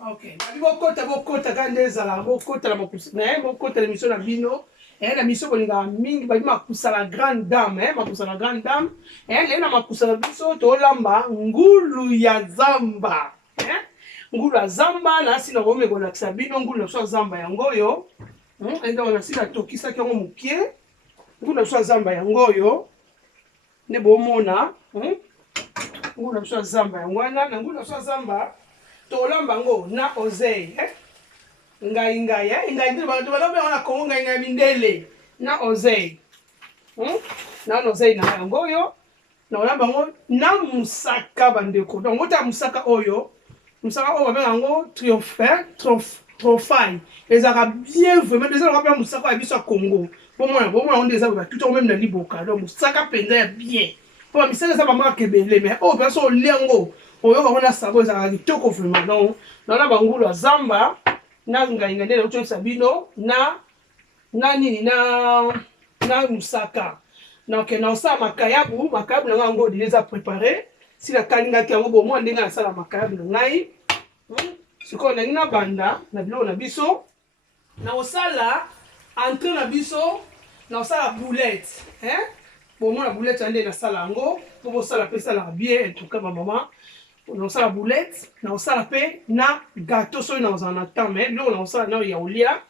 Ok, bokota kandeza la bokota la makusa na bokota la mission na bino la mission kolinga mingi bali makusa la grande dame makusa la grande dame le na makusa la biso to lamba ngulu ya zamba ngulu ya zamba na sina ngome ko lakisa bino ngulu na so zamba yango yo enda na sina tokisa ki ngo mukie ngulu na so zamba yango yo ne bomona ngulu na so zamba yango na ngulu na so zamba tolamba ngo na ozeille ngai ndilo ba lobe ona kongo ngai mindele na ozeille na ozeille na yango yo na olamba ngo na musaka bandeko donc ota musaka oyo babenga ngo trofai ezaka bien vraiment déjà on va musaka ya biso ya Congo bomona on déjà ba tout même na liboka donc musaka penza ya bien po misaka za ba marque belé mais oh perso lengo oyo bakona sabo ezalaka kitoko vraiment donc naona bangulu ya zamba na ngai nde nautolisa bino na nini na musaka donc naosala makayabu na ngango déjà préparé si la kalingaki yango bomoi ndenge nasala makayabu na ngai sikoyo nangi na banda na biloko na biso naosala entrée na biso naosala boulette bomoi na boulette ya nde nasala yango po bosala mpe esalaka bien en tout cas bamama naosala boulette naosala mpe na gâteau soki naozala na temps mais biloko naosala na ya olia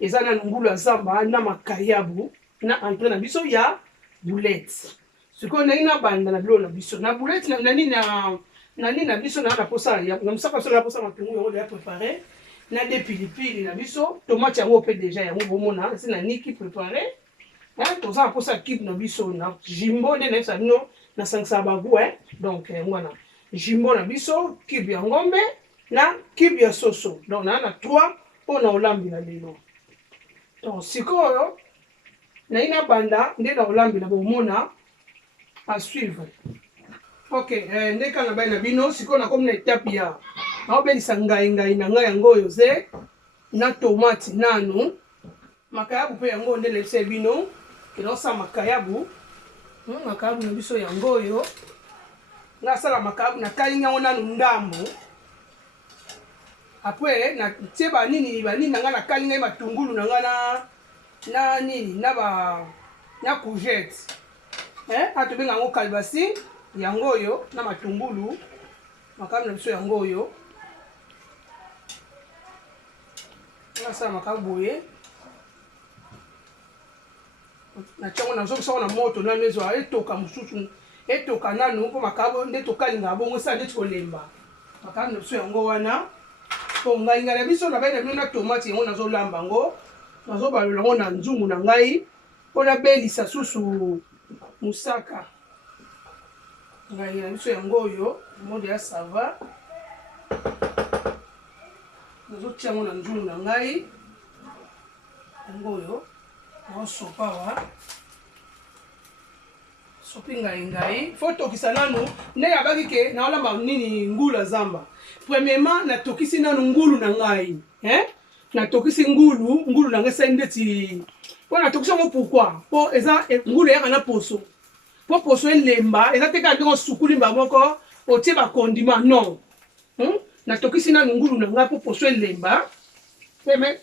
eza na ngulu ya zamba na makayabu na entrée na biso ya boulette sikoyo ndenge na banda na biloko na biso na boulette na nini na biso na posa ya musaka so na posa matungu yango ya préparé na de pilipili na biso tomate yango mpe déjà yango bomona esi na niki préparé toza na posa kibe na biso na jimbo nde nayebisa bino na sangisa bagu donc wana jimbo na biso kibe ya ngombe na kibe ya soso donc na 3 mpo na olambila lelo donc sikoyo nayi na banda nde na olambila bomona à suivre. Ok, nde kanga bai na bino sikoyo nakomi na etape ya naobelisa ngai na ngai yango oyo ze na tomate nanu makayabu mpe yango nde nayebisa bino enaosala makayabu na biso yango oyo nasala makayabu nakalingi yango nanu ndambo apres natie banini na ngai nakalingi ngai matungulu na ngai na nini na courgette atobenga yango kalbasi yango oyo na matungulu makayabu na biso yango oyo nasala makayabu boye natiango nazokisa na moto nanu ezwa etoka mosusu etoka nanu mpo makayabu nde tokalinga bongo esala ndeti kolemba makayabu na biso yango wana po ngai na biso na bai na bino na tomate yango nazolamba yango nazobalola yango na nzungu na ngai mpo nabelisa susu musaka ngai na biso yango oyo mode ya sava nazotia yango na nzungu na ngai yango oyo naosopa wa sopi ngai fo tokisa nanu nde yabaki ke naolamba nini ngulu ya zamba premièrement natokisi nanu ngulu na ngai natokisi ngulu na ngai esali ndeti mpo natokisi yango pourquoi mpo eza ngulu eyaka na poso mpo poso elemba eza te kaka ndenge osukulimba moko otie bakondima non natokisi nanu ngulu na ngai mpo poso elemba peme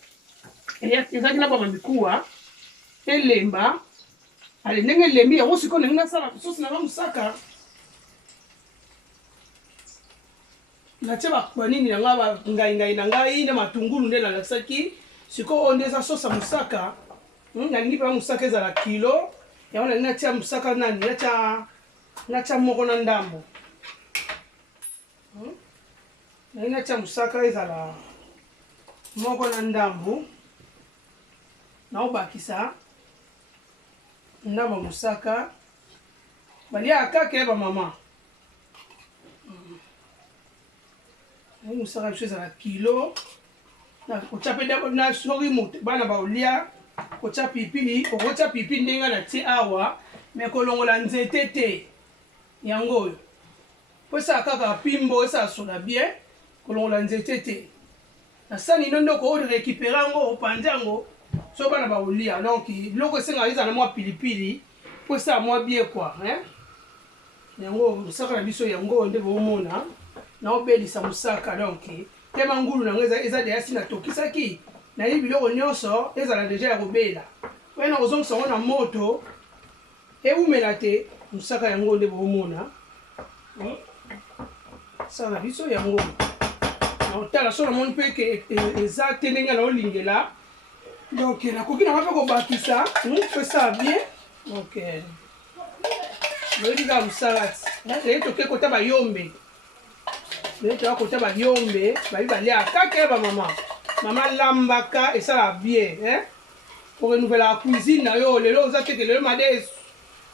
ezalaki na bamamikuwa elemba ale ndenge elembi yango sikoyo ndenge nasala sosi na bamusaka natie banini na ngai ngai na ngai na matungulu nde nalakisaki sikoyo oyo nde eza sosi ya musaka nalingi mpe musaka ezala kilo yango nalingi natia musaka nani natia moko na ndambo nalingi natia musaka ezala moko na ndambo naobakisa ndambo musaka baliaka kaka bamama musaka biso ezala kilo kotia mpe soki bana baolia kotia pilipili okotia pilipili ndenge natie awa me kolongola nzete te yango oyo po esala kaka pimbo esala sola bien kolongola nzete te na sani ino nde okorécupere yango opanja yango so bana baolia donc biloko esengaka ezala na mwa pilipili po esala mwa bien kua yango mosaka na biso yango nde bomona naobelisa mosaka donc tellement ngulu nango eza deya si natokisaki nayi biloko nyonso ezala deja ya kobela oye na kozongisa yango na moto eumela te mosaka yango nde bomona sala biso yango naotala so namoni mpe ke eza te ndenge naolingela donc nakoki nanga mpe kobakisa mpe sala bien donc loyebi kaka mosala ti eye toke kota bayombe eye toka kota bayombe babi baliaka kaka bamama mama lambaka esala bien korenouvela cuisine na yo lelo oza teke lelo madesu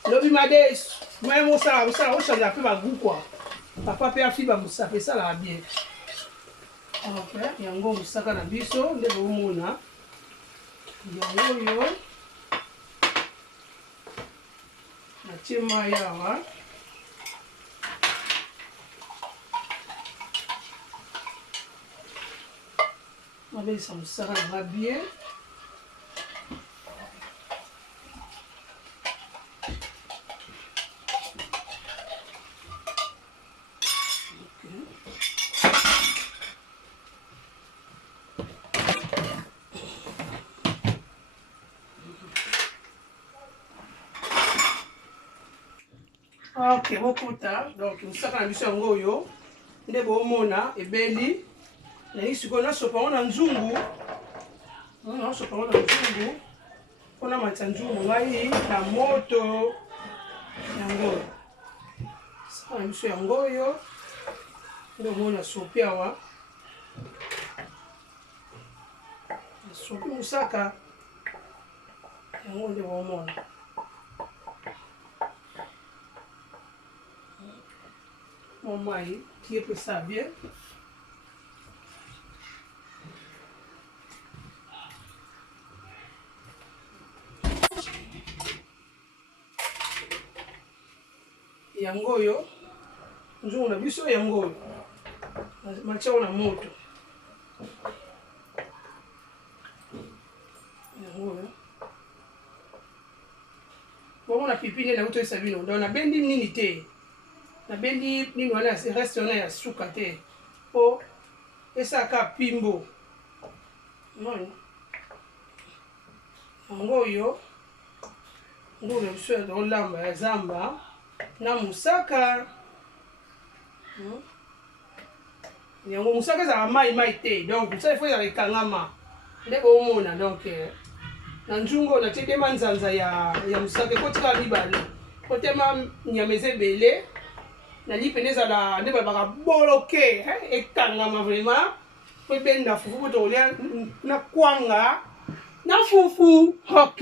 lobi madesu moye mosala ochange mpe bagu kua papa mpe afiba mosaka esalaka bien yango mosaka na biso nde bomona yango oyo natie mai awa mabelisa mosaka nanga bien ok bokota donc mosaka na biso yango oyo nde bomona ebeli nayi sikoyo nasopa ngo na nzungu nasopa ngo na nzungu mpona matisa nzungu ngai na moto yango mosaka na biso yango oyo nde omona sopi awa nasopi mosaka yango nde bomona mai qui est pour ça bien yango oyo nzungu na biso yango oyo matiao na moto yango oyo bomona pipi nde nakutoyesa bino donc nabendi nini te nabendi nini wana reste wana ya suka te po esalaka pimbo yango oyo ngo na biso ya olamba ya zamba na mosaka yango mosaka ezalaka mai te donc mosaka ifo ezala ekangama nde bomona donc na nzungu oyo natie tema nzanza ya mosaka ekotikala mibale kotema nyama eza ebele nali pene ezala nde babaka boloke ekangama vraiment po ebenda fufu po tokolia na kwanga na fufu ok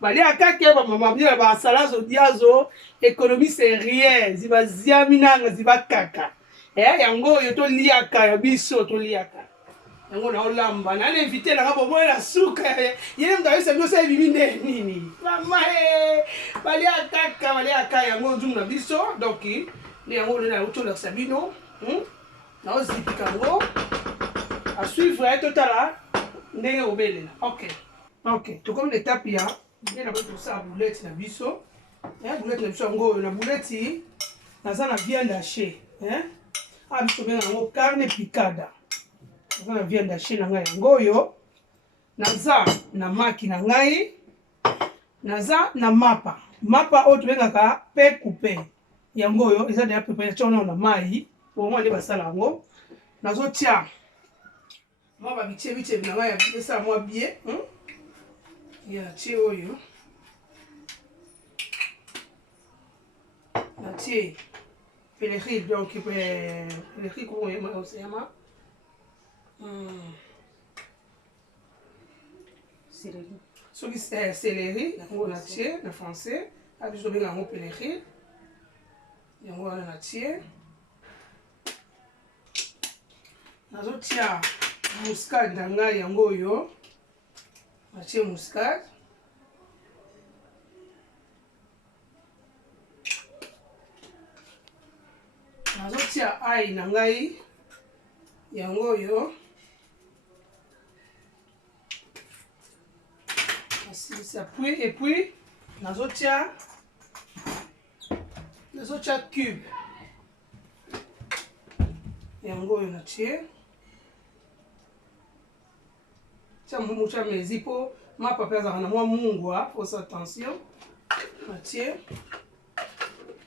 baliaka ke bamama bia basala zodiazo économie sérieuse zibaziami nanga zibakaka yango oyo toliaka ya biso toliaka yango naolamba nana invité nanga bomoyela suka yene mutu ayesa biso ebimi nde nini mama baliaka yango nzungu na biso donc nde yango oyo naotolakisa bino naozipika yango asuivre totala ndenge obelela ok tokomi na étape ya nde na tosala boulette na biso boulette na biso yango oyo na boulette naza na viande hachée biso benga yango carne picada naza na viande hachée na ngai yango oyo naza na maki na ngai naza na mapa oyo tobengaka pe coupe yango oyo eza deya prépare tionao na mai omwa nde basala yango nazotia mwa babitiebi na ngai esala mwa bie ya natie oyo natie perejil donc perejil koyama soki céleri yango natie na français abiso tobenga yango perejil yango wana natie nazotia muscade na ngai yango oyo natie muscade nazotia ai na ngai yango oyo nasilisa puis nazotia cube yango oyo natie Tiens, mon chat me dit pour ma papa, ça a moi mungwa, faut attention. Tiens,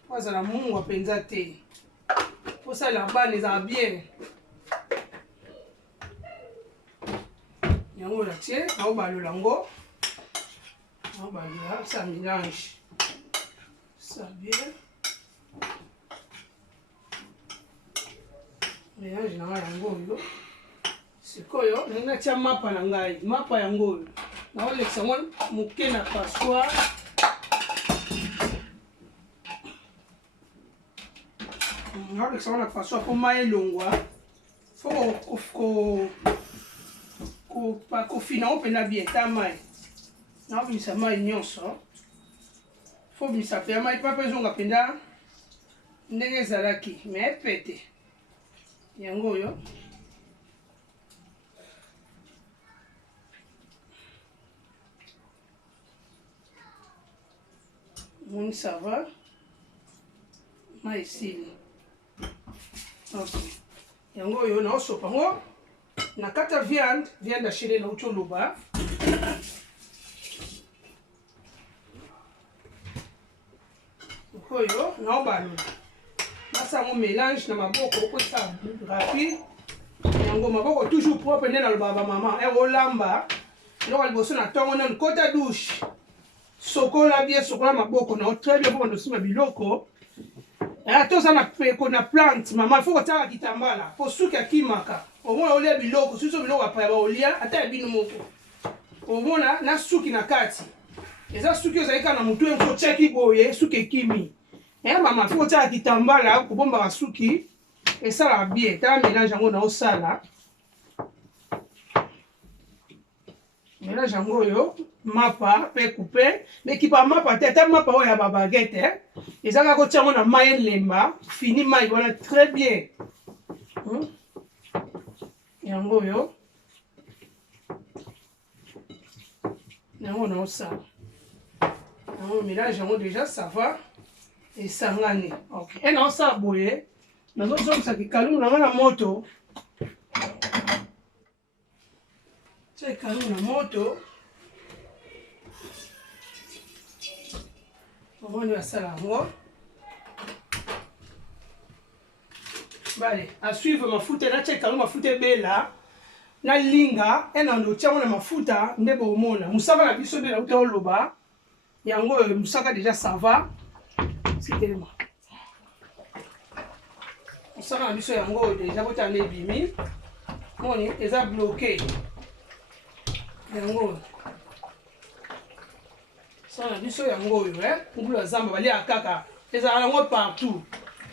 moi ça la mungwa penzate. Pour ça la bas les a bien. Yango la tiens, on va le lango. On va là, ça mélange. Ça bien. Mélange na yango yo. Sikoyo, nanga tia mapa na ngai, mapa yango yo. Na ole sango muke na passoir. Na ole sango na passoir pour maye longwa. Faut ko fina on pena bien ta mai. Na ole sa mai nyonso. Faut mi sa pe mai pa pezonga penda. Ndenge zalaki, mais pete. Yango yo. Bon, ça va. Mais ici. Ok. Yango yo na sopa ngo. Na kata viande hachée na ucholoba. Oyo na obalo. Nasa mo mélange na maboko ko ça rapide. Yango maboko toujours propre na le baba maman. E olamba. Lo liboso na tongo na kota douche. Sokola bien sokola maboko na très bien pour ndosima biloko. To ça na peko na plante maman faut que ta kitambala. Pour suki akimaka. Omona olia biloko, suso biloko apa ba olia ata bino moko. Omona na suki na kati. Eza suki ozaika na mutu en cheki boye suki kimi. Maman faut ta kitambala ko bomba suki et ça va bien. Ta mélange ngo na osala. Mélange yango yo mapa pe couper mais qui pas mapa tête mapa o ya ba baguette ezaka ko tiango na maye lemba fini mai voilà très bien. Yango yo yango na ça yango mélange yango déjà ça va et ça ngani OK et non ça boye na zo ça ki kalu na moto. C'est quand même une moto. On va ça là. Allez, à suivre ma foute là, check quand ma foute bella. Na linga, et na ndo tia ma futa ndebo mona. Musaka na biso bela uta oloba. Yango musaka déjà ça va. C'était moi. Musaka na biso yango déjà bota na bimi. Moni, eza bloqué. Yango ça na biso yango yo ngulu zamba bali akaka eza yango partout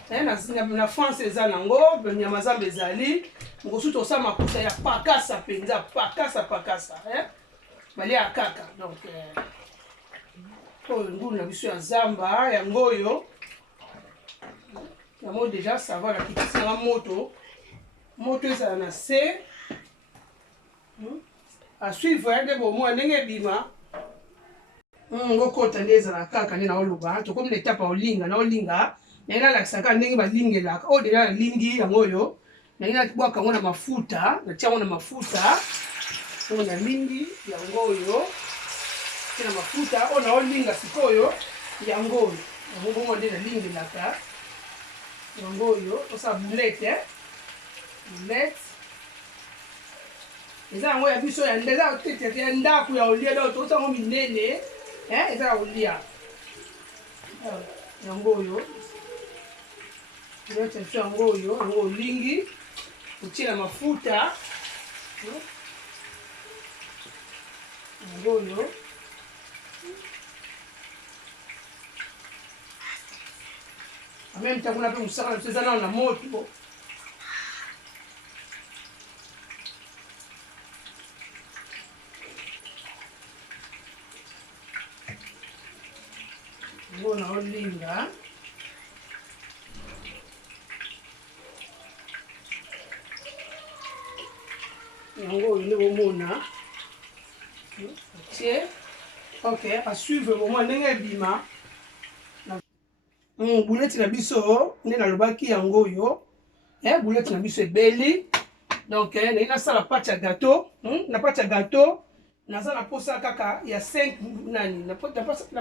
na France eza nango nyama zamba ezali ngosu to sa makuta ya pakasa penza pakasa bali akaka donc ngulu na biso ya zamba yango yo yango déjà ça va la kitisa na moto eza na C. À suivre de bon moi ndenge bima ngokota ndeza na kaka ni na oluba to comme l'étape olinga na olinga nena la saka ndenge balingela o de la lingi yango yo nena bwaka ngona mafuta na tia ngona mafuta ngona lingi yango yo tina mafuta ona olinga sikoyo yango yo ngo ndena lingela ka yango yo osa boulette boulette. Eza ngo ya biso ya ndeza tete ya ndaku ya olia do to sango minene eza olia yango yo yote yango yo yango lingi utia mafuta yango yo en même temps kuna pe musaka na moto. Ngona olinga yango ile bomona tiens OK à suivre moment ndenge bima boulette na biso nde na lobaki yango yo boulette na biso ebeli Donc na sala pâte ya gâteau, na pâte ya gâteau, na sala posa kaka ya 5 nani, na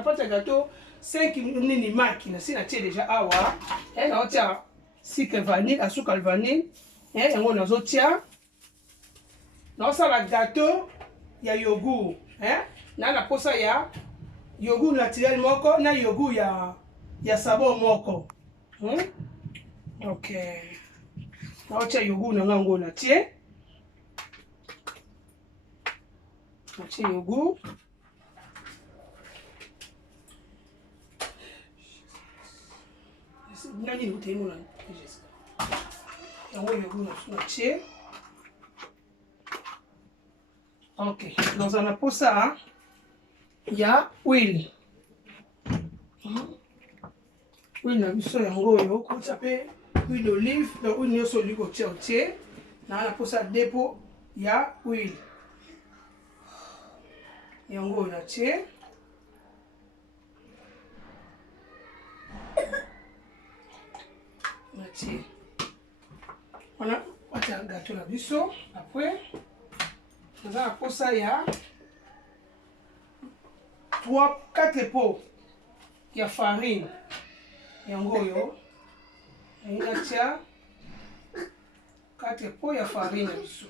pâte ya gâteau 5 nini maki, na si na tie déjà awa, na otia sucre vanille, à sucre vanille, yango na zotia. Na sala gâteau ya yogourt, na posa ya yogourt naturel moko na yogourt ya sabon moko. OK. Na otia yogourt na ngango na tie. Na tie yogourt. Nani utemo na Jessica. Yango yogourt na tie. OK. Dans un posa ya huile. Huile na biso yango yo ko tape huile d'olive, donc huile nyonso liko tie na posa dépôt ya huile. Yango na tie. Na tie. On a un gâteau na biso après on a posa ya 3-4 pots ya farine. Yango yo tia 4 pots ya farine biso.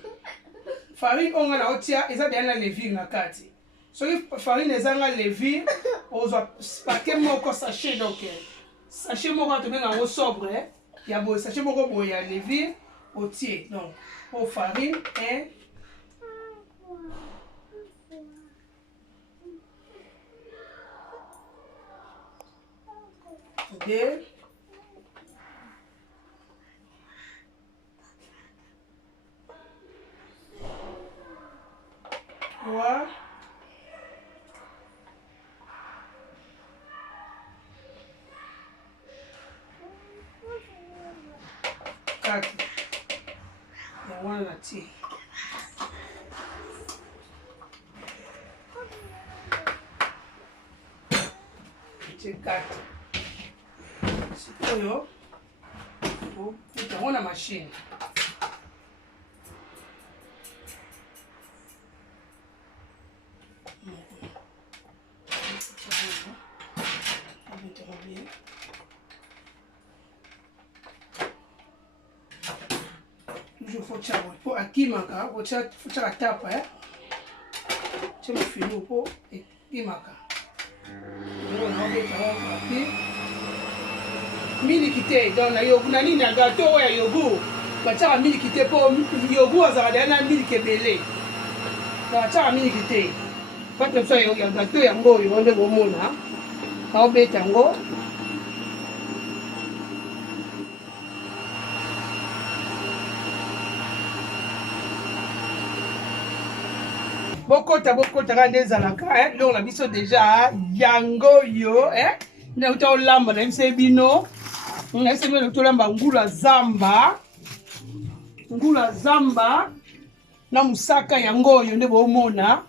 Farine on na otia eza bien na levure na kati. So farine ezanga levure ozwa paquet moko sachet, donc sachet moko to benga ngo sobre ya bo sachet moko bo ya levure otie. Donc pour farine 1 2 3 4 ya wana tie. Tie 4. Sikoyo utaona machine. Toujours faut tirer pour akimaka, faut tirer tapa tu me finis pour akimaka. Miliki te donc na yogourt na nini ya gâteau ya yogourt batiaka miliki te po yogourt azalaka na miliki ebele batiaka miliki te pate biso ya gâteau yango oyo nde bomona aobeta yango bokota kaka nde ezalaka donc na biso déjà yango yo na uta olamba na biso bino na biso bino tolamba ngula zamba na musaka yango oyo nde bomona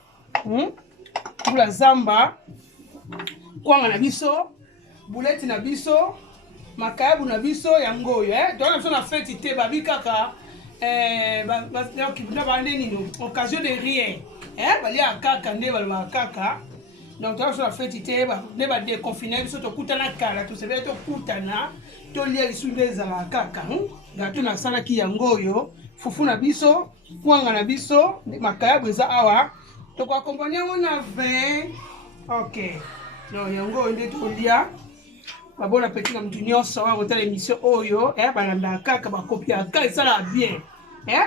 ngula zamba kwanga na biso boulette na biso makayabu na biso yango oyo donc na biso na fête te babi kaka na bande nini occasion de rien balia kaka nde balobaka kaka donc toza biso na fête te nde badeconfine biso tokutana kala tosepeli tokutana tolia lisu nde ezalaka kaka gato nasalaki yango oyo fufu na biso kwanga na biso makayabu eza awa tokoakompagne yango na vin. OK donc yango oyo nde tolia babona peti na mutu nyonso awa kotala émission oyo balandaka kaka bakopiaka esalaka bien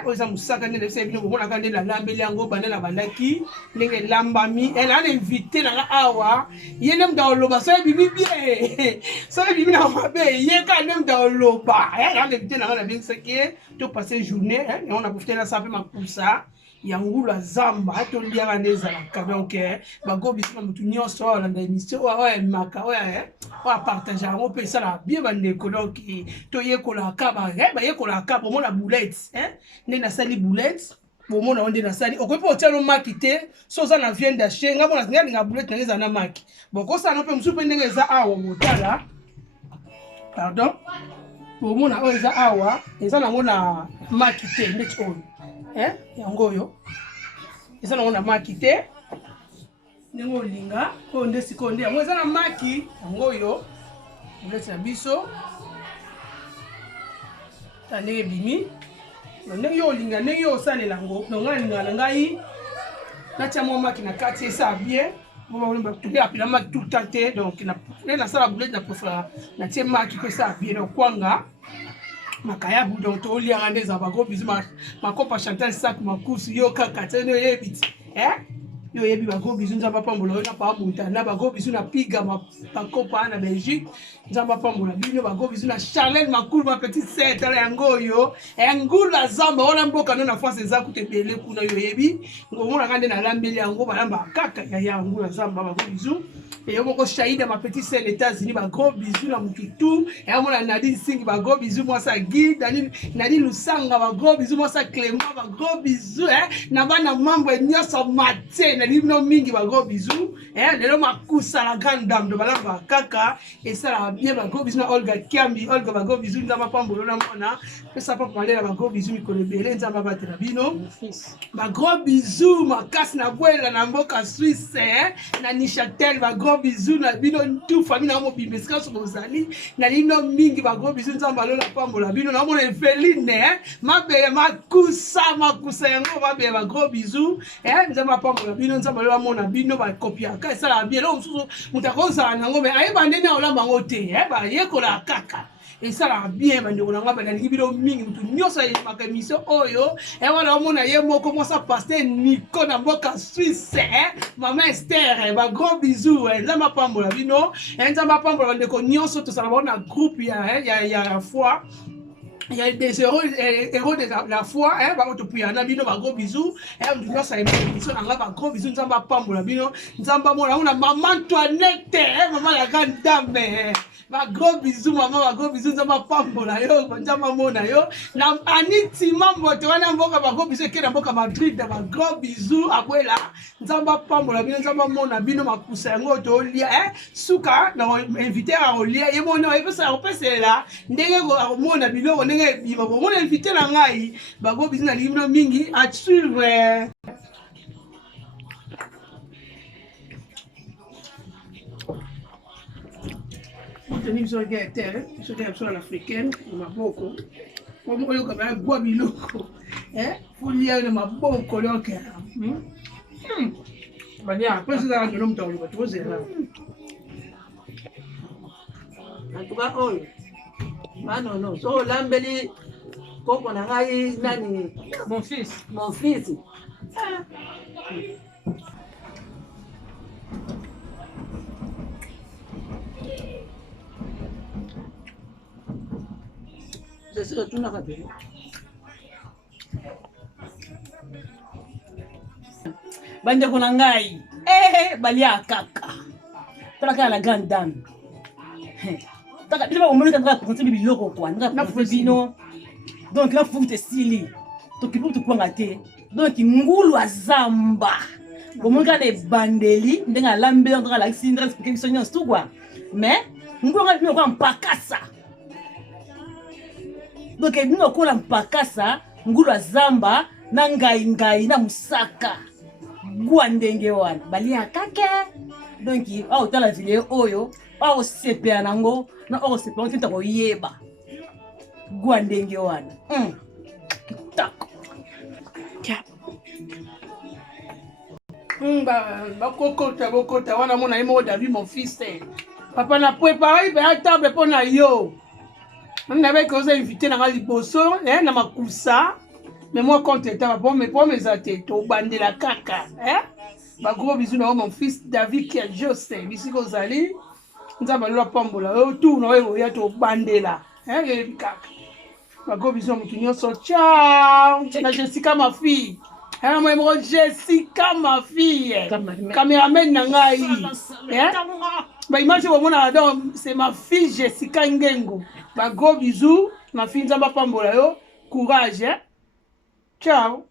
oza musaka nde biso bino bomonaka nde nalambeli yango banda na bandaki ndenge elambami nana invité nanga awa ye nde mutu aoloba so ebibi bien so ebibi na mabe ye kaka nde mutu aoloba nana invité nanga na bengisaki topasse journée yango na profite nasala mpe makusa ya ngula zamba toliaka nde ezalaka donc bagobisi na mutu nyonso oyo olanda émission oyo emaka oyo apartage yango mpe esalaka bien bandeko donc toyekolaka bayekolaka bomona boulette nde nasali boulette bomona o nde nasali okoki mpe otia no maki te so oza na viande dache nga mona ngalinga boulette nanga eza na maki bokosala mpe mosusu mpe ndenge eza awa botala pardon bomona oyo eza awa eza nango na maki te ndeti oyo yango yo eza na maki te ndenge olinga oyo nde sikoyo nde yango eza na maki yango yo oulete na biso ta ndenge ebimi ndenge yo olinga ndenge yo osalela yango donc nga nalingaka na ngai natia mwa maki na kati esala bien tobe apela maki tout le temps te donc nasala boulette na préféra natie maki mpo esala bien donc kwanga makayabu donc tolianga nde ezala bagros bizu makopa Chantal sak makusu yo kaka te nde oyebi ti yo oyebi bagros bizu nzambe apambola yo na paabuta na bagros bizu na piga bakopa na Belgique nzambe apambola bino bagros bizu na Charlène makulu ma petite sœur tala yango oyo ngula zamba wana mboka no na France eza kuta ebele kuna yo oyebi ngomonaka nde nalambeli yango balamba kaka ya ngula zamba bagros bizu et on Shaïda ma petite sœur les États-Unis ba gros bisous na mututu et on a Nadine Singh ba gros bisous moi ça Guy Nadine Lusanga ba gros bisous moi ça Clément ba gros bisous na bana mambo nyoso matin na libno mingi ba gros bisous lelo makusa la grande dame de balamba kaka et ça la bien ba gros bisous na Olga Kiambi Olga ba gros bisous nzamba pambolo na mona pe ça pas parler ba gros bisous mikolo belé nzamba batela bino ba gros bisous makasi na bwela na mboka Suisse na Nishatel ba gros bisous na bino tout famille na mo bimesika so kozali na lino mingi ba gros bisous nzamba lola pambola bino na mona Eveline mabele makusa yango mabele ba gros bisous nzamba pambola bino nzamba lola mona bino ba kopia ka sala bien lo mususu mutakoza nango me ayeba ndene olamba ngote ba yekola kaka et ça la bien bandeko na ngaba na libilo mingi mutu nyoso ya makamisa oyo wana omona ye moko mosa pasteur Nico na mboka Suisse maman Esther ba gros bisous nzamba pambola bino nzamba pambola bandeko nyoso to sala na groupe ya foi il y a des héros de la foi ba to puya na bino ba gros bisous mutu nyoso ya biso na ngaba gros bisous nzamba pambola bino nzamba mona una maman Antoinette maman la grande dame ba gros bisous maman ba gros bisous nzamba pambola yo nzamba mona yo na Aniti mambo to wana mboka ba gros bisous kena mboka Madrid ba gros bisous akwela nzamba pambola bino nzamba mona bino makusa yango to lia suka na inviter a olia ye mona epesa opesela ndenge ko mona biloko ndenge biba bo mona inviter na ngai ba gros bisous na limno mingi à suivre. Tenir sur la terre, sur la zone africaine, ma boko. Comme on dit, comme bois biloko, faut lire le ma boko donc. Bania, après c'est dans le nom de l'autre, tu vois c'est là. En tout cas, oh, non, so lambeli, koko na ngai nani, Mon fils. C'est ça, tout n'a pas bien. Bandeko na ngai balia kaka tolaka la grande dame taka bila omoni tanga konti biloko kwa nga bino donc la fuite stili to kipu to kwanga te donc ngulu azamba bomoni ka de bandeli ndenga lambe ndaka la sindra expliquer biso nyonso tout quoi mais ngulu nga bino kwa mpakasa donc bino kola mpakasa ngulu azamba na ngai na musaka gwa ndenge wana balia kake donc au tala video oyo au sepea nango na au sepea tinta ko yeba gwa ndenge wana kitako bakokota wana mona ye moko David mon fils papa na préparé ba table pona yo nabe ko za inviter na liboso na makusa mais moi contre ta bon mais pour mes athées to bandela kaka ba gros bisous na mon fils David qui est José bisi ko zali nzamba lo pambola tout na yo ya to bandela ye kaka ba gros bisous mutu nyonso ciao na Jessica ma fille moi Jessica ma fille caméraman na ngai ba image au mona donc c'est ma fille Jessica Ngengo ba gros bisous ma fille nzamba pambola yo courage ciao.